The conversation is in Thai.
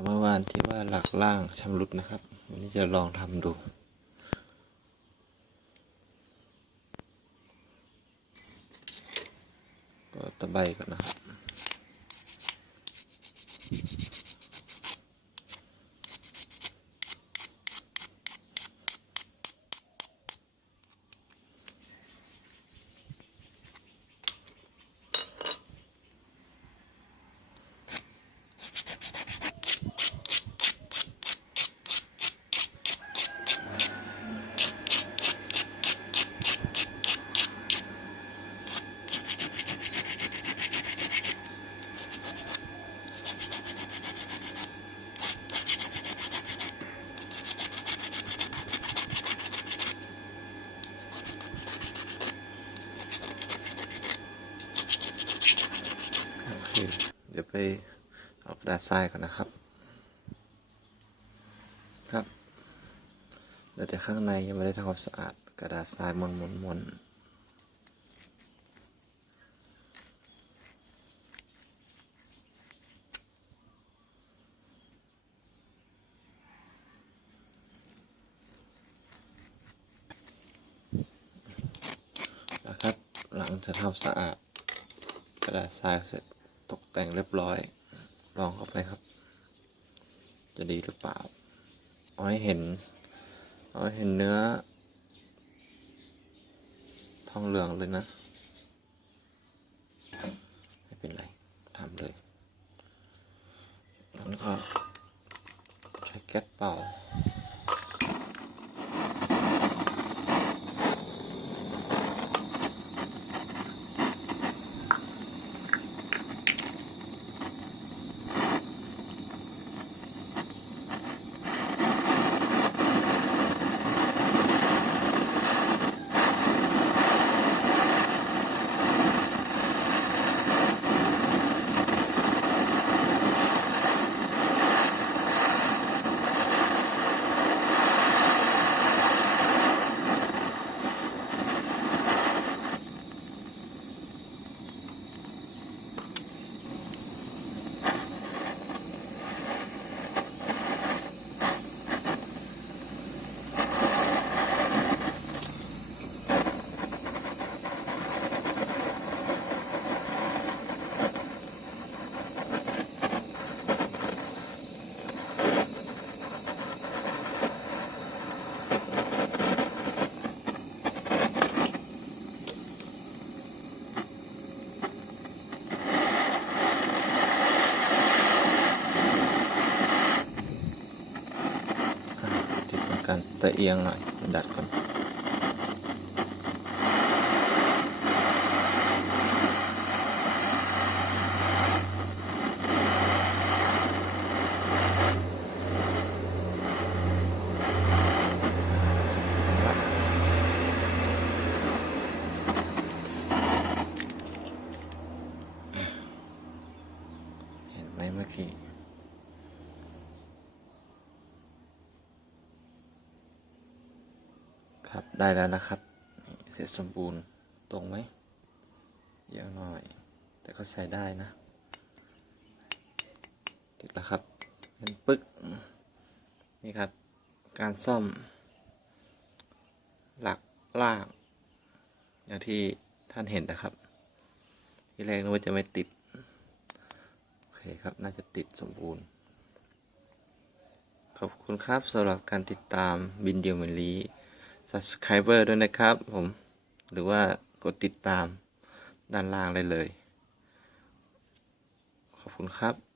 จากเมื่อวานที่ว่าหลักล่างชำรุดนะครับวันนี้จะลองทำดูก็ตะไบก่อนนะครับเดี๋ยวไปเอากระดาษทรายก่อนนะครับแต่ข้างในยังไม่ได้ทำความสะอาดกระดาษทรายมนนะครับหลังจากทำสะอาดกระดาษทรายเสร็จตกแต่งเรียบร้อยลองเข้าไปครับจะดีหรือเปล่าเอาให้เห็นเนื้อทองเหลืองเลยนะไม่เป็นไรทำเลยแล้วก็ใช้แก๊สเป่ากันแต่เอียงหน่อยดัดก่อนเห็นไหมเมื่อกี้ครับได้แล้วนะครับเสร็จสมบูรณ์ตรงไหมเยอะหน่อยแต่ก็ใช้ได้นะติดแล้วครับเป็นปึ๊กนี่ครับการซ่อมหลักล่างอย่างที่ท่านเห็นนะครับที่แรกนึกว่าจะไม่ติดโอเคครับน่าจะติดสมบูรณ์ขอบคุณครับสำหรับการติดตามบินเดียวเมลีSubscriber ด้วยนะครับผมหรือว่ากดติดตามด้านล่างได้เลยขอบคุณครับ